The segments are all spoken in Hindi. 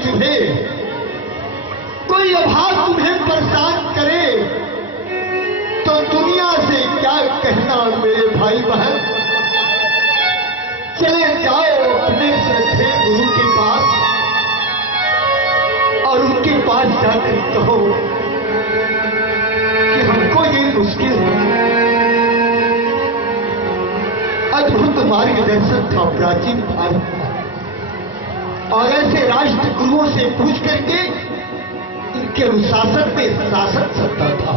चुभे, कोई अभाव तुम्हें परेशान करे, तो दुनिया से क्या कहना मेरे भाई बहन। चले जाओ अपने श्रद्धेय गुरु के पास और उनके पास जाकर कहो कि हमको ये मुश्किल है। अद्भुत मार्गदर्शन था प्राचीन भारत का, और ऐसे राष्ट्र गुरुओं से पूछ करके इनके अनुशासन में शासन सत्ता था।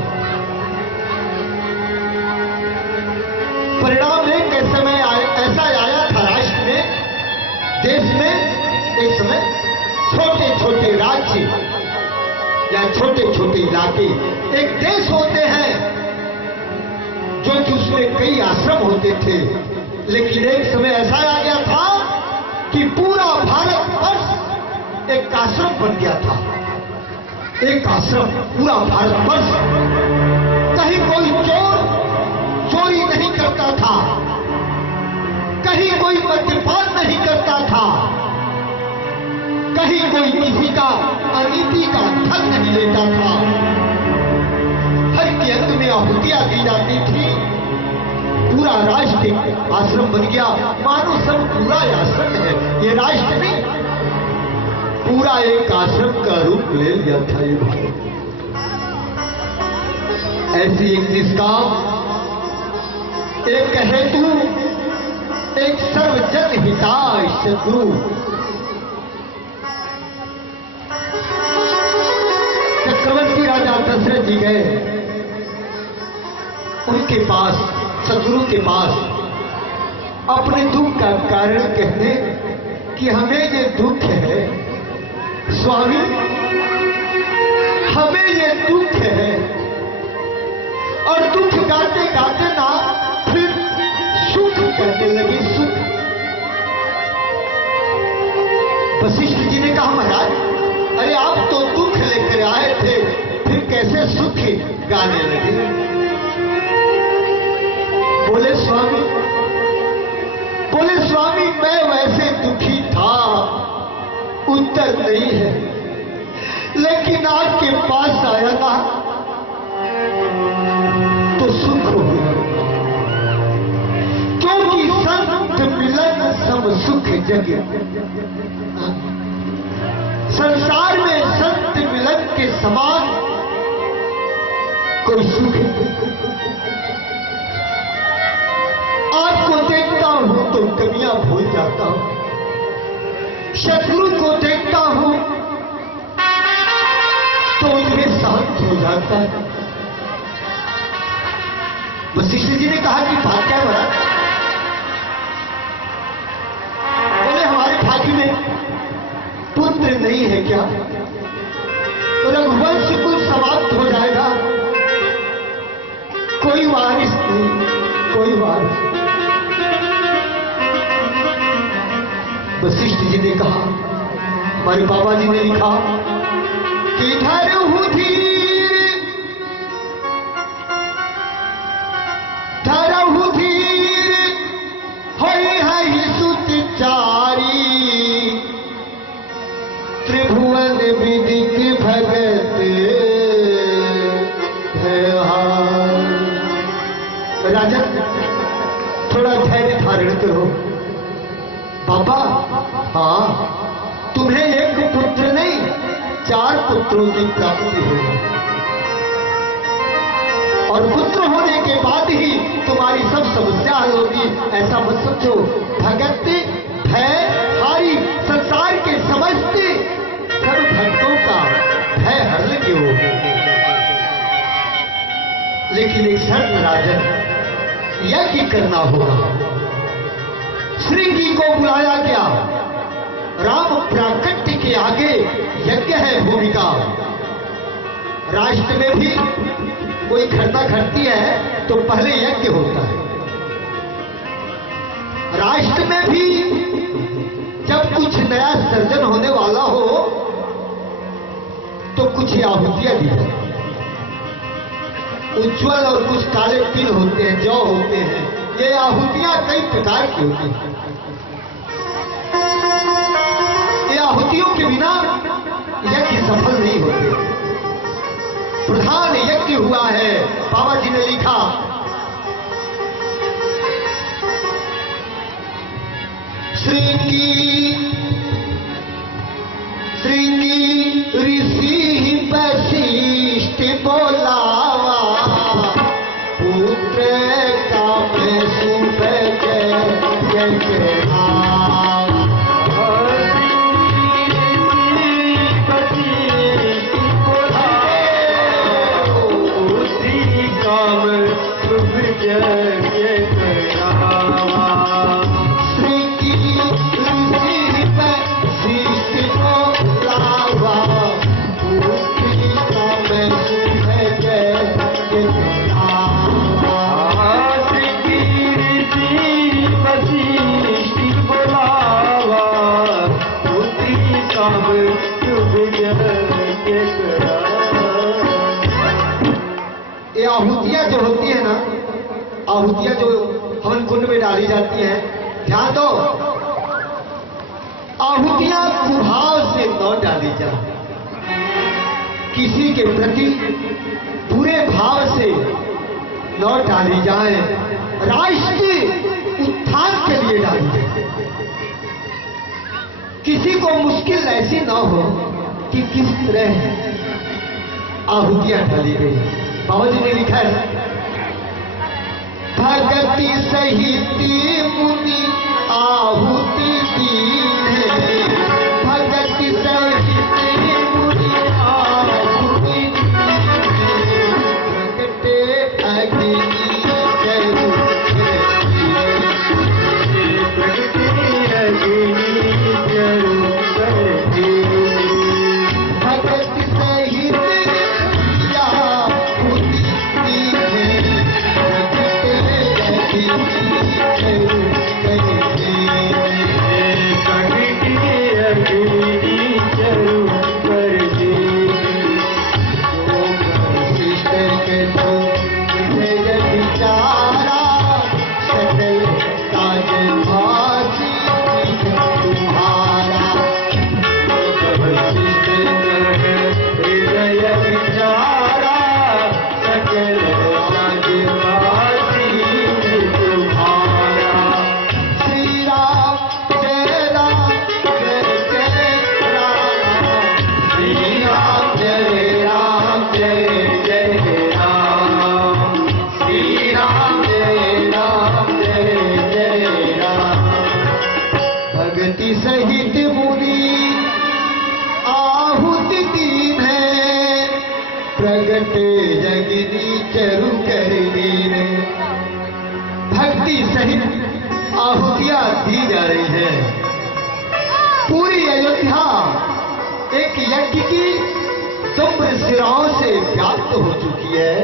परिणाम एक समय ऐसा आया था राष्ट्र में, देश में एक समय छोटे छोटे राज्य या छोटे छोटे इलाके एक देश होते हैं जो कि उसमें कई आश्रम होते थे, लेकिन एक समय ऐसा आ गया था कि पूरा भारतवर्ष एक आश्रम बन गया था। एक आश्रम, पूरा भारतवर्ष। कहीं कोई चोर चोरी नहीं करता था, कहीं कोई मद्यपान नहीं करता था, कहीं कोई किसी का अनीति का धन नहीं लेता था। हर के अंत में आहुतियां दी जाती थी। पूरा राष्ट्र आश्रम बन गया, मानो सब पूरा आश्रम है, ये राष्ट्र नहीं, पूरा एक आश्रम का रूप ले लिया था ये भारत। ऐसी एक निष्काम, एक हेतु, एक सर्वजन हिताय शत्रु, चक्रवर्ती राजा दशरथ जी गए उनके पास, शत्रु के पास, अपने दुख का कारण कहने कि हमें ये दुख है स्वामी, हमें ये दुख है। और दुख गाते गाते ना फिर सुख करने लगे, सुख। वशिष्ठ जी ने कहा महाराज, अरे आप तो दुख लेकर आए थे, फिर कैसे सुख गाने लगे? बोले स्वामी मैं वैसे दुखी था, उत्तर नहीं है, लेकिन आपके पास आया ना तो सुख हो गया, क्योंकि संत मिलन सब सुख जगे। संसार में संत मिलन के समान कोई सुख नहीं। आपको देखता हूं तो कमियां भूल जाता हूं, शत्रु को देखता हूं तो उनमें शांत हो जाता है। वशिष्ठ जी ने कहा कि बात क्या है? बोले हमारे भाग्य में पुत्र नहीं है क्या? तो रघुवंश कुल समाप्त हो जाएगा, कोई वारिस नहीं, कोई वारिस। वशिष्ठ जी ने कहा, हमारे बाबा जी ने लिखा कि धरहु धीर, धरहु धीर होई है सुचारी, त्रिभुवन विदित भगत राजन, थोड़ा धैर्य धारण करो। बाबा, हाँ, तुम्हें एक पुत्र नहीं 4 पुत्रों की प्राप्ति होगी, और पुत्र होने के बाद ही तुम्हारी सब समस्या हल होगी। ऐसा मत समझो। भगत भय हारी, संसार के समझते सब भक्तों का भय हर लगे हो। लेकिन एक शर्त राजन, यज्ञ करना होगा। श्री जी को बुलाया गया, राम प्राकट्य के आगे यज्ञ है भूमिका। राष्ट्र में भी कोई घटना घटती है तो पहले यज्ञ होता है। राष्ट्र में भी जब कुछ नया सर्जन होने वाला हो तो कुछ आहुतियां दी जाए। उज्ज्वल और कुछ काले तिल होते हैं, जौ होते हैं। ये आहुतियां कई प्रकार की होती हैं। ये आहुतियों के बिना यज्ञ सफल नहीं होते। प्रधान यज्ञ हुआ है। बाबा जी ने लिखा, श्रृंगी ऋषि वशिष्ठ बोलावा, पुत्र काम शुभ ये आहुतियां जो होती है ना, आहुतियां जो हवन कुंड में डाली जाती हैं, ध्यान दो, आहुतियां कुभाव से न डाली जाए, किसी के प्रति बुरे भाव से न डाली जाए, राष्ट्र उत्थान के लिए डाली जाए। किसी को मुश्किल ऐसी न हो कि किस तरह आहुतियां डाली गई। बाबा जी ने लिखा है, भगति सहित मुनि आहुति दीन है, भगति सहित मुनि आहुति प्रगटे अग्नि जरूर, प्रगटे अग्नि जरूर, भगति सहित सहित मुनि आहुति दीन है, प्रगटे जगनी चरु कर दीन। भक्ति सहित आहुतियां दी जा रही है। पूरी अयोध्या एक यज्ञ की तुम्र सिराओं से व्याप्त हो चुकी है।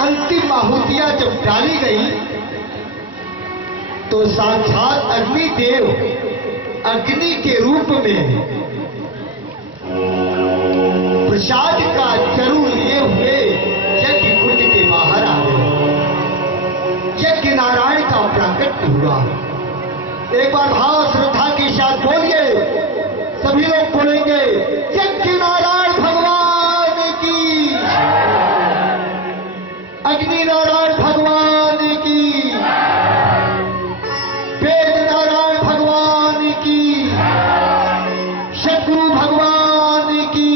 अंतिम आहुतियां जब डाली गई तो साक्षात अग्निदेव अग्नि के रूप में प्रसाद का चरु लिए हुए यज्ञ कुंड के बाहर आ गए। यज्ञ नारायण का प्राकट्य हुआ। एक बार भाव श्रद्धा के साथ बोलिए, सभी लोग बोलेंगे, यज्ञ नारायण भगवान की, अग्नि नारायण भगवान की, वेद नारायण भगवान की, शत्रु भगवान की।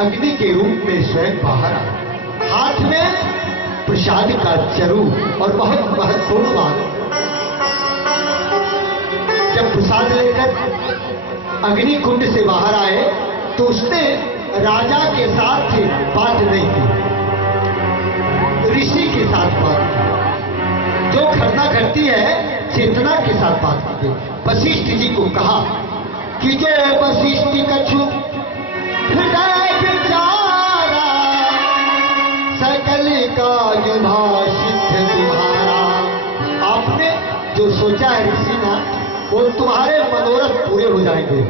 अग्नि के रूप में स्वयं बाहर आए, हाथ में प्रसाद का चरु। और बहुत महत्वपूर्ण बात, जब प्रसाद लेकर अग्नि कुंड से बाहर आए तो उसने राजा के साथ बात नहीं की, ऋषि के साथ बात की। जो घटना घटती है चेतना के साथ बात की। वशिष्ठ जी को कहा कि जो वशिष्ठ कछु हृदय विचारा, सकल का युवा सिद्ध तुम्हारा। आपने जो सोचा है ऋषि ना, वो तुम्हारे मनोरथ पूरे हो जाएंगे।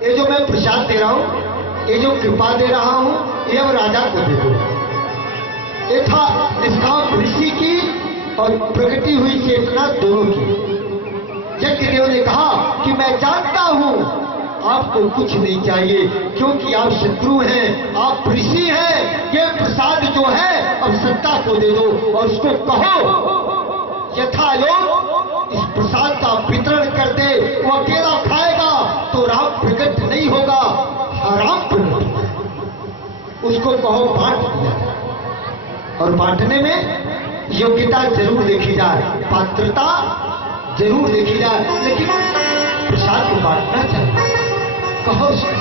ये जो मैं प्रसाद दे रहा हूँ, ये जो कृपा दे रहा हूँ, ये अब राजा को दे दो। ये था निष्काम ऋषि की और प्रगति हुई चेतना दोनों की। यज्ञदेव ने कहा कि मैं जानता हूं आपको कुछ नहीं चाहिए, क्योंकि आप शत्रु हैं, आप ऋषि हैं। ये प्रसाद जो है अब सत्ता को दे दो और उसको कहो यथायोग इस प्रसाद का वितरण कर दे। वो अकेला खाएगा तो राम प्रकट नहीं होगा, हराम प्रकट। उसको कहो बांट दिया, और बांटने में योग्यता जरूर देखी जाए, पात्रता जरूर देखी जाए, लेकिन प्रसाद को बांटना चाहिए, कहो उसको।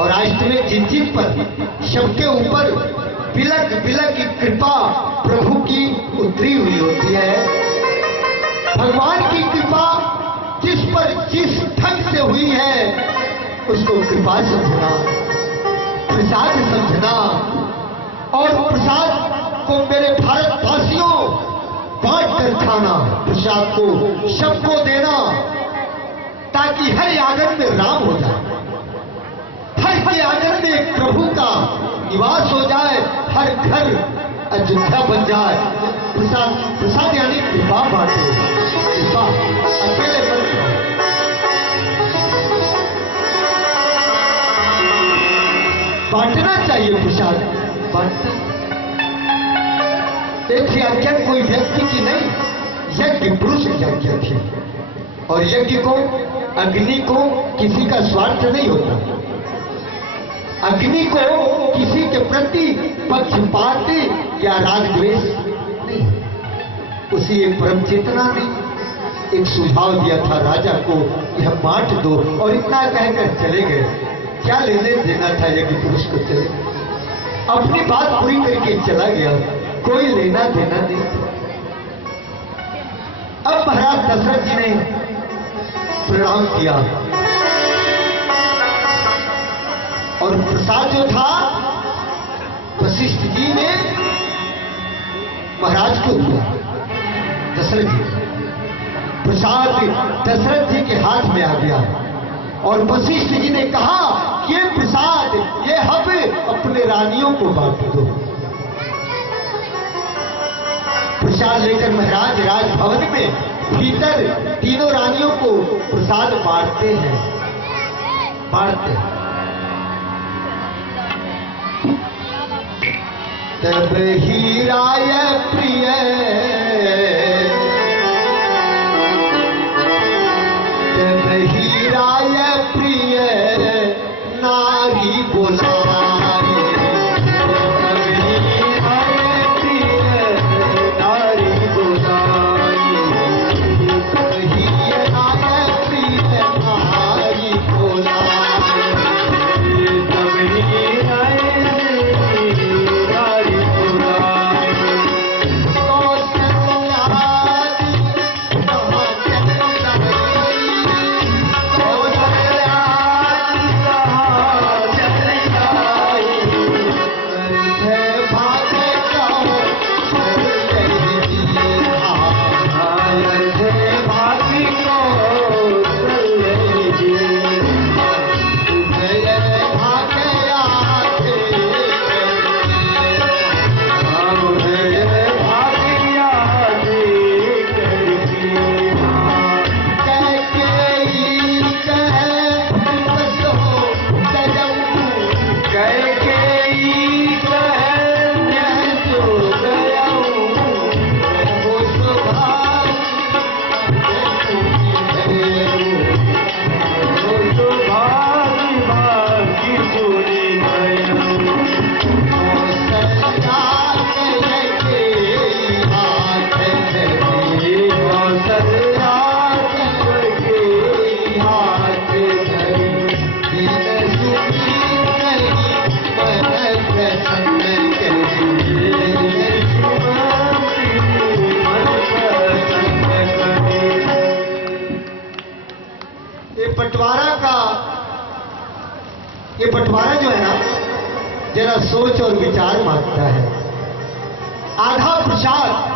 और आज तुम्हें जिन जिन पर सबके ऊपर बिलक बिलक की कृपा प्रभु की उतरी हुई होती है, भगवान की कृपा जिस पर जिस ढंग से हुई है उसको कृपा समझना, प्रसाद समझना, और प्रसाद को मेरे भारतवासियों बांट कर खाना, प्रसाद को सबको देना, ताकि हर आंगन में राम हो जाए, हर आंगन में प्रभु का निवास हो जाए, हर घर अयोध्या बन जाए। प्रसाद, प्रसाद यानी कृपा बांटो, कृपा, अकेले मत रहो। बांटना चाहिए प्रसाद, बांटना। एक आज्ञा कोई व्यक्ति की नहीं, यज्ञ पुरुष की आज्ञा थी, और यज्ञ को, अग्नि को किसी का स्वार्थ नहीं होता, अग्नि को किसी के प्रति पक्षपात या राग द्वेष नहीं, उसी एक परम चेतना ने एक सुझाव दिया था राजा को, यह बांट दो, और इतना कहकर चले गए। क्या लेने देना था यज्ञ पुरुष को, चले अपनी बात पूरी करके चला गया, कोई लेना देना नहीं। अब महाराज दशरथ जी ने प्रणाम किया और प्रसाद जो था वशिष्ठ जी ने महाराज को दिया, दशरथ जी। प्रसाद दशरथ जी के हाथ में आ गया और वशिष्ठ जी ने कहा ये प्रसाद, ये हब अपने रानियों को बांट दो। प्रसाद लेकर महाराज राजभवन में भीतर तीनों रानियों को प्रसाद बांटते हैं, बांटते हैं। तब ही राय प्रिय, तब ही राय प्रिय नारी बोलाई, तब ही राय प्रिय नारी बोलाई, तब ही राय प्रिय नारी बोलाई, तब ही राय ये बंटवारा जो है ना, जरा सोच और विचार मांगता है। आधा प्रसाद